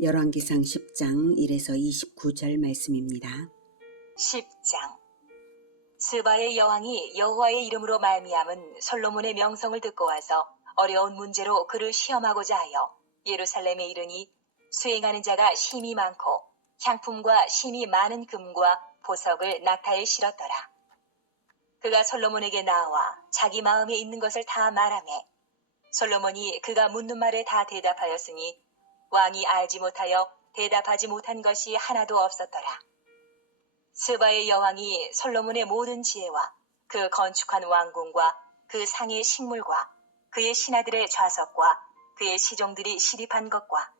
열왕기상 10장 1에서 29절 말씀입니다. 10장. 스바의 여왕이 여호와의 이름으로 말미암은 솔로몬의 명성을 듣고 와서 어려운 문제로 그를 시험하고자 하여 예루살렘에 이르니 수행하는 자가 심히 많고 향품과 심히 많은 금과 보석을 낙타에 실었더라. 그가 솔로몬에게 나와 자기 마음에 있는 것을 다 말하매 솔로몬이 그가 묻는 말에 다 대답하였으니 왕이 알지 못하여 대답하지 못한 것이 하나도 없었더라. 스바의 여왕이 솔로몬의 모든 지혜와 그 건축한 왕궁과 그 상의 식물과 그의 신하들의 좌석과 그의 시종들이 시립한 것과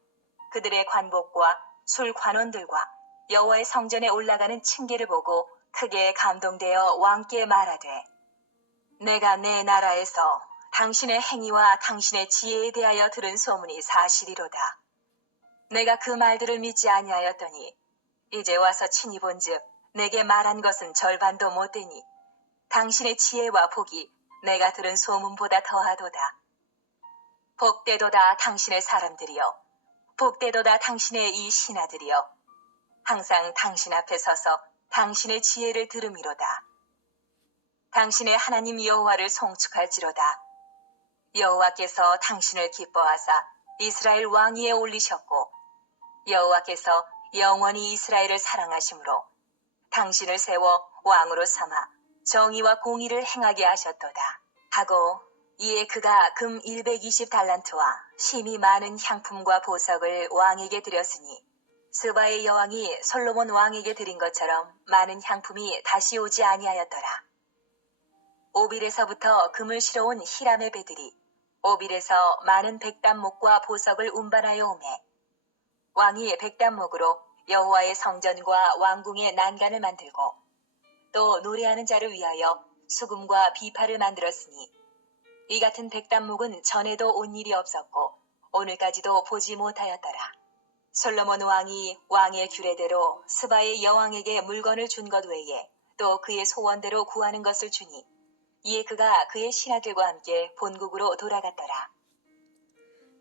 그들의 관복과 술 관원들과 여호와의 성전에 올라가는 층계를 보고 크게 감동되어 왕께 말하되, 내가 내 나라에서 당신의 행위와 당신의 지혜에 대하여 들은 소문이 사실이로다. 내가 그 말들을 믿지 아니하였더니 이제 와서 친히 본즉 내게 말한 것은 절반도 못되니 당신의 지혜와 복이 내가 들은 소문보다 더하도다. 복되도다 당신의 사람들이여, 복되도다 당신의 이 신하들이여, 항상 당신 앞에 서서 당신의 지혜를 들음이로다. 당신의 하나님 여호와를 송축할지로다. 여호와께서 당신을 기뻐하사 이스라엘 왕위에 올리셨고 여호와께서 영원히 이스라엘을 사랑하심으로 당신을 세워 왕으로 삼아 정의와 공의를 행하게 하셨도다. 하고 이에 그가 금 120달란트와 심히 많은 향품과 보석을 왕에게 드렸으니 스바의 여왕이 솔로몬 왕에게 드린 것처럼 많은 향품이 다시 오지 아니하였더라. 오빌에서부터 금을 실어온 히람의 배들이 오빌에서 많은 백단목과 보석을 운반하여 오매 왕이 백단목으로 여호와의 성전과 왕궁의 난간을 만들고 또 노래하는 자를 위하여 수금과 비파를 만들었으니 이 같은 백단목은 전에도 온 일이 없었고 오늘까지도 보지 못하였더라. 솔로몬 왕이 왕의 규례대로 스바의 여왕에게 물건을 준 것 외에 또 그의 소원대로 구하는 것을 주니 이에 그가 그의 신하들과 함께 본국으로 돌아갔더라.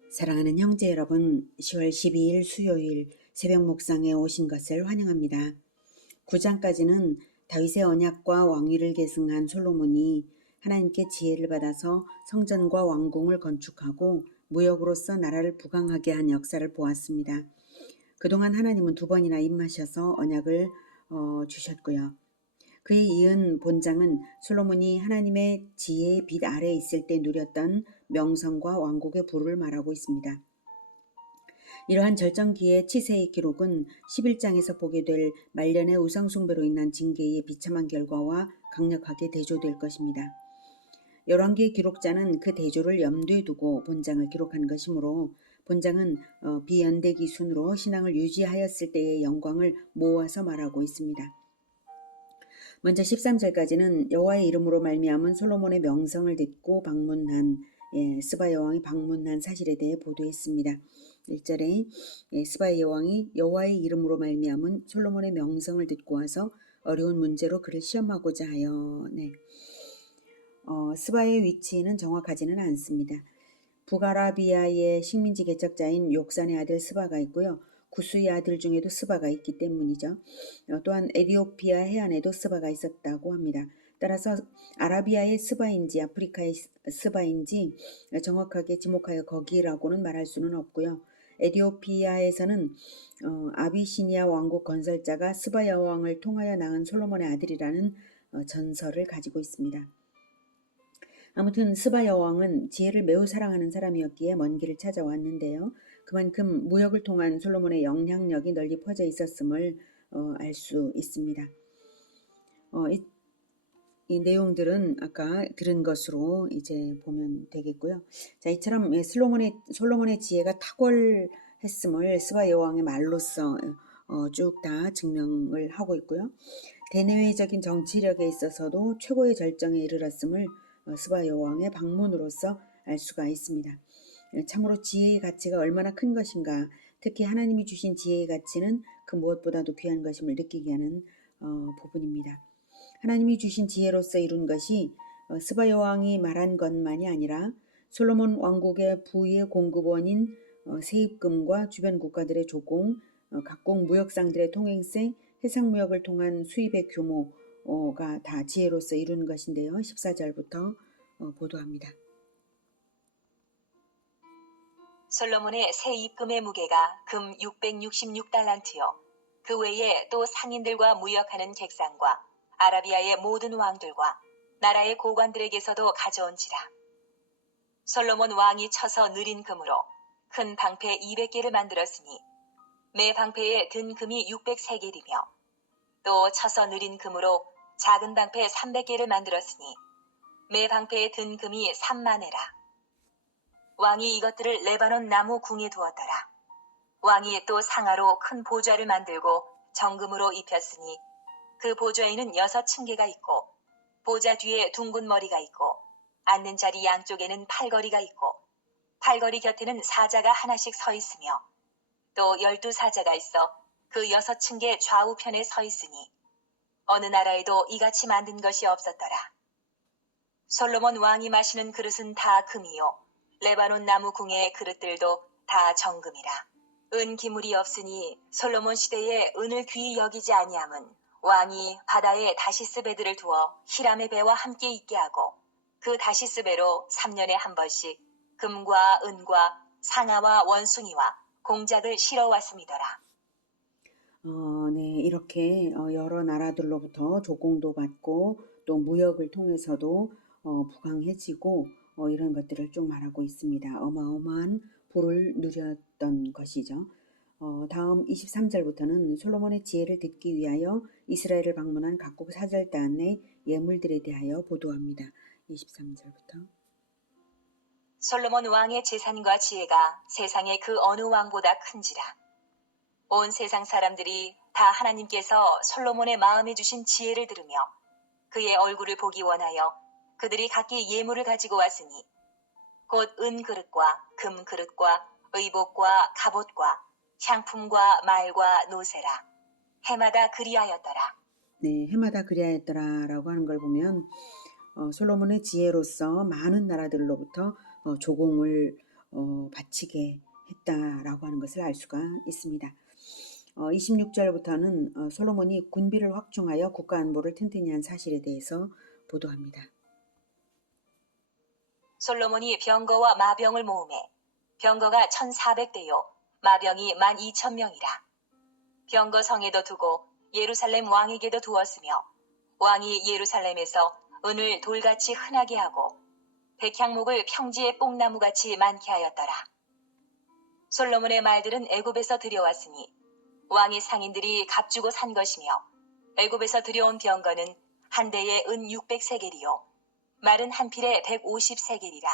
사랑하는 형제 여러분, 10월 12일 수요일 새벽 묵상에 오신 것을 환영합니다. 9장까지는 다윗의 언약과 왕위를 계승한 솔로몬이 하나님께 지혜를 받아서 성전과 왕궁을 건축하고 무역으로서 나라를 부강하게 한 역사를 보았습니다. 그동안 하나님은 2번이나 입마셔서 언약을 주셨고요. 그에 이은 본장은 솔로몬이 하나님의 지혜의 빛 아래에 있을 때 누렸던 명성과 왕국의 부를 말하고 있습니다. 이러한 절정기의 치세의 기록은 11장에서 보게 될 말년의 우상숭배로 인한 징계의 비참한 결과와 강력하게 대조될 것입니다. 열왕기의 기록자는 그 대조를 염두에 두고 본장을 기록한 것이므로 본장은 비연대기 순으로 신앙을 유지하였을 때의 영광을 모아서 말하고 있습니다. 먼저 13절까지는 여호와의 이름으로 말미암은 솔로몬의 명성을 듣고 방문한 스바 여왕이 방문한 사실에 대해 보도했습니다. 1절에 스바의 여왕이 여호와의 이름으로 말미암은 솔로몬의 명성을 듣고 와서 어려운 문제로 그를 시험하고자 하여 스바의 위치는 정확하지는 않습니다. 북아라비아의 식민지 개척자인 욕산의 아들 스바가 있고요. 구스의 아들 중에도 스바가 있기 때문이죠. 또한 에티오피아 해안에도 스바가 있었다고 합니다. 따라서 아라비아의 스바인지 아프리카의 스바인지 정확하게 지목하여 거기라고는 말할 수는 없고요. 에티오피아에서는 아비시니아 왕국 건설자가 스바 여왕을 통하여 낳은 솔로몬의 아들이라는 전설을 가지고 있습니다. 아무튼 스바 여왕은 지혜를 매우 사랑하는 사람이었기에 먼 길을 찾아왔는데요. 그만큼 무역을 통한 솔로몬의 영향력이 널리 퍼져 있었음을 알 수 있습니다. 이 내용들은 아까 들은 것으로 이제 보면 되겠고요. 자, 이처럼 솔로몬의 지혜가 탁월했음을 스바 여왕의 말로써 쭉 다 증명을 하고 있고요. 대내외적인 정치력에 있어서도 최고의 절정에 이르렀음을 스바 여왕의 방문으로서 알 수가 있습니다. 참으로 지혜의 가치가 얼마나 큰 것인가, 특히 하나님이 주신 지혜의 가치는 그 무엇보다도 귀한 것임을 느끼게 하는 부분입니다. 하나님이 주신 지혜로서 이룬 것이 스바 여왕이 말한 것만이 아니라 솔로몬 왕국의 부의 공급원인 세입금과 주변 국가들의 조공, 각국 무역상들의 통행세, 해상무역을 통한 수입의 규모가 다 지혜로서 이루는 것인데요. 14절부터 보도합니다. 솔로몬의 세입금의 무게가 금 666달란트요. 그 외에 또 상인들과 무역하는 객상과 아라비아의 모든 왕들과 나라의 고관들에게서도 가져온지라. 솔로몬 왕이 쳐서 느린 금으로 큰 방패 200개를 만들었으니 매 방패에 든 금이 600세겔이며 또 쳐서 느린 금으로 작은 방패 300개를 만들었으니 매 방패에 든 금이 3만에라. 왕이 이것들을 레바논 나무 궁에 두었더라. 왕이 또 상아로 큰 보좌를 만들고 정금으로 입혔으니 그 보좌에는 6층계가 있고 보좌 뒤에 둥근 머리가 있고 앉는 자리 양쪽에는 팔걸이가 있고 팔걸이 곁에는 사자가 하나씩 서 있으며 또 12사자가 있어 그 6층계 좌우편에 서 있으니 어느 나라에도 이같이 만든 것이 없었더라. 솔로몬 왕이 마시는 그릇은 다 금이요 레바논 나무 궁의 그릇들도 다 정금이라. 은 기물이 없으니 솔로몬 시대에 은을 귀히 여기지 아니함은 왕이 바다에 다시스 배들을 두어 히람의 배와 함께 있게 하고 그 다시스 배로 3년에 한 번씩 금과 은과 상아와 원숭이와 공작을 실어왔음이더라. 네, 이렇게 여러 나라들로부터 조공도 받고 또 무역을 통해서도 부강해지고 이런 것들을 쭉 말하고 있습니다. 어마어마한 부를 누렸던 것이죠. 다음 23절부터는 솔로몬의 지혜를 듣기 위하여 이스라엘을 방문한 각국 사절단의 예물들에 대하여 보도합니다. 23절부터. 솔로몬 왕의 재산과 지혜가 세상의 그 어느 왕보다 큰지라. 온 세상 사람들이 다 하나님께서 솔로몬의 마음에 주신 지혜를 들으며 그의 얼굴을 보기 원하여 그들이 각기 예물을 가지고 왔으니 곧 은 그릇과 금 그릇과 의복과 갑옷과 향품과 말과 노새라. 해마다 그리하였더라. 네, 해마다 그리하였더라라고 하는 걸 보면 솔로몬의 지혜로서 많은 나라들로부터 조공을 바치게 했다라고 하는 것을 알 수가 있습니다. 26절부터는 솔로몬이 군비를 확충하여 국가 안보를 튼튼히 한 사실에 대해서 보도합니다. 솔로몬이 병거와 마병을 모으매 병거가 1400대요 마병이 12,000명이라. 병거 성에도 두고 예루살렘 왕에게도 두었으며 왕이 예루살렘에서 은을 돌같이 흔하게 하고 백향목을 평지의 뽕나무같이 많게 하였더라. 솔로몬의 말들은 애굽에서 들여왔으니 왕의 상인들이 값주고 산 것이며 애굽에서 들여온 병거는 한 대에 은 600세겔이요 말은 한 필에 150세겔이라.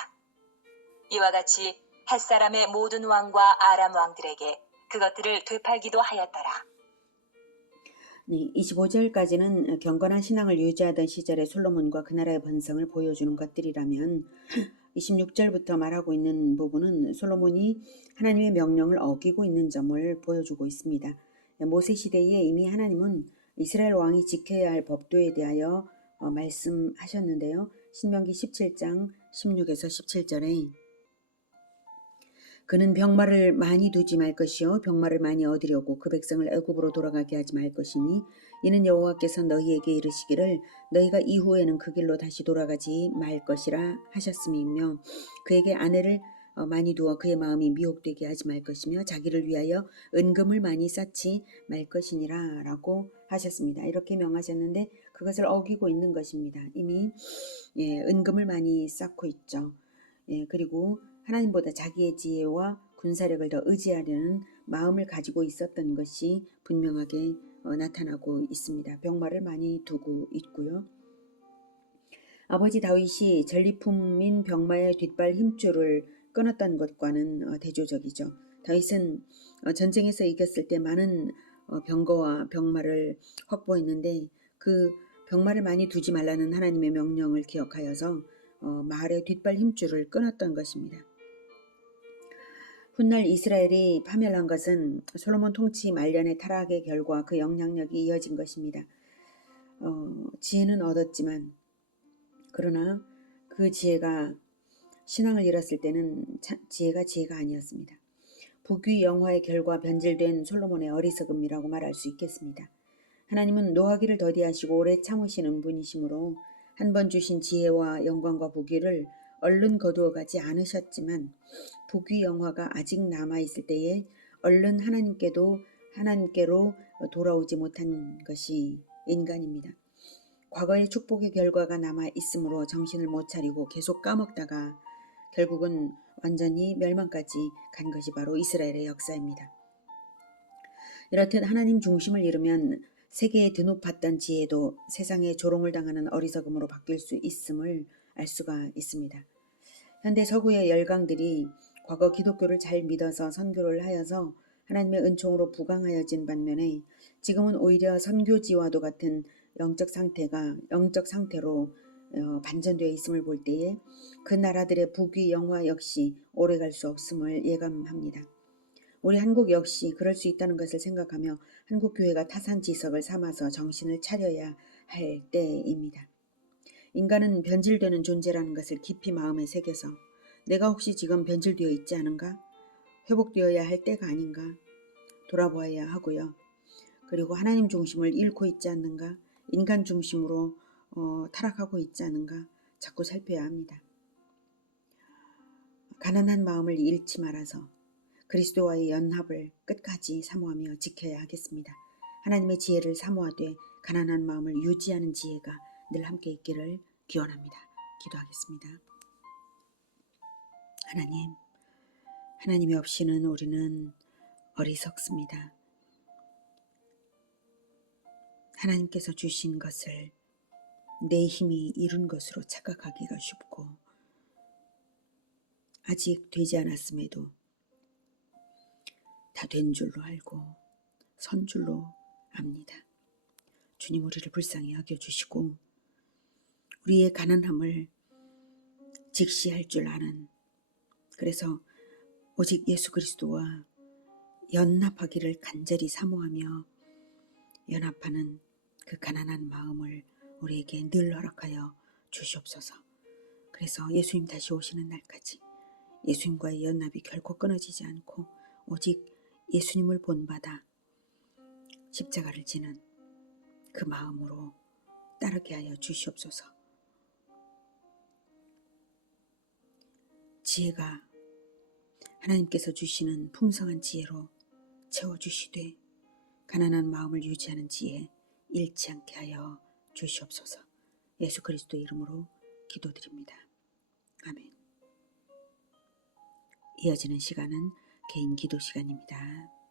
이와 같이 햇사람의 모든 왕과 아람 왕들에게 그것들을 되팔기도 하였더라. 네, 25절까지는 경건한 신앙을 유지하던 시절의 솔로몬과 그 나라의 번성을 보여주는 것들이라면 26절부터 말하고 있는 부분은 솔로몬이 하나님의 명령을 어기고 있는 점을 보여주고 있습니다. 모세 시대에 이미 하나님은 이스라엘 왕이 지켜야 할 법도에 대하여 말씀하셨는데요. 신명기 17장 16에서 17절에 그는 병마를 많이 두지 말 것이요 병마를 많이 얻으려고 그 백성을 애굽으로 돌아가게 하지 말 것이니 이는 여호와께서 너희에게 이르시기를 너희가 이후에는 그 길로 다시 돌아가지 말 것이라 하셨음이며 그에게 아내를 많이 두어 그의 마음이 미혹되게 하지 말 것이며 자기를 위하여 은금을 많이 쌓지 말 것이니라 라고 하셨습니다. 이렇게 명하셨는데 그것을 어기고 있는 것입니다. 이미 은금을 많이 쌓고 있죠. 그리고 하나님보다 자기의 지혜와 군사력을 더 의지하려는 마음을 가지고 있었던 것이 분명하게 나타나고 있습니다. 병마를 많이 두고 있고요. 아버지 다윗이 전리품인 병마의 뒷발 힘줄을 끊었던 것과는 대조적이죠. 다윗은 전쟁에서 이겼을 때 많은 병거와 병마를 확보했는데 그 병마를 많이 두지 말라는 하나님의 명령을 기억하여서 말의 뒷발 힘줄을 끊었던 것입니다. 훗날 이스라엘이 파멸한 것은 솔로몬 통치 말년의 타락의 결과 그 영향력이 이어진 것입니다. 지혜는 얻었지만 그러나 그 지혜가 신앙을 잃었을 때는 지혜가 아니었습니다. 북위 영화의 결과 변질된 솔로몬의 어리석음이라고 말할 수 있겠습니다. 하나님은 노하기를 더디하시고 오래 참으시는 분이시므로 한 번 주신 지혜와 영광과 부귀를 얼른 거두어가지 않으셨지만 북위 영화가 아직 남아있을 때에 얼른 하나님께로 돌아오지 못한 것이 인간입니다. 과거의 축복의 결과가 남아있으므로 정신을 못 차리고 계속 까먹다가 결국은 완전히 멸망까지 간 것이 바로 이스라엘의 역사입니다. 이렇듯 하나님 중심을 잃으면 세계에 드높았던 지혜도 세상에 조롱을 당하는 어리석음으로 바뀔 수 있음을 알 수가 있습니다. 현대 서구의 열강들이 과거 기독교를 잘 믿어서 선교를 하여서 하나님의 은총으로 부강하여진 반면에 지금은 오히려 선교지와도 같은 영적 상태로 반전되어 있음을 볼 때에 그 나라들의 북위 영화 역시 오래갈 수 없음을 예감합니다. 우리 한국 역시 그럴 수 있다는 것을 생각하며 한국 교회가 타산지석을 삼아서 정신을 차려야 할 때입니다. 인간은 변질되는 존재라는 것을 깊이 마음에 새겨서 내가 혹시 지금 변질되어 있지 않은가? 회복되어야 할 때가 아닌가? 돌아보아야 하고요. 그리고 하나님 중심을 잃고 있지 않는가? 인간 중심으로 타락하고 있지 않은가? 자꾸 살펴야 합니다. 가난한 마음을 잃지 말아서 그리스도와의 연합을 끝까지 사모하며 지켜야 하겠습니다. 하나님의 지혜를 사모하되 가난한 마음을 유지하는 지혜가 늘 함께 있기를 기원합니다. 기도하겠습니다. 하나님이 없이는 우리는 어리석습니다. 하나님께서 주신 것을 내 힘이 이룬 것으로 착각하기가 쉽고 아직 되지 않았음에도 다 된 줄로 알고 선 줄로 압니다. 주님 우리를 불쌍히 여겨주시고 우리의 가난함을 직시할 줄 아는 그래서 오직 예수 그리스도와 연합하기를 간절히 사모하며 연합하는 그 가난한 마음을 우리에게 늘 허락하여 주시옵소서. 그래서 예수님 다시 오시는 날까지 예수님과의 연합이 결코 끊어지지 않고 오직 예수님을 본받아 십자가를 지는 그 마음으로 따르게 하여 주시옵소서. 지혜가 하나님께서 주시는 풍성한 지혜로 채워주시되 가난한 마음을 유지하는 지혜 잃지 않게 하여 주시옵소서. 예수 그리스도 이름으로 기도드립니다. 아멘. 이어지는 시간은 개인 기도 시간입니다.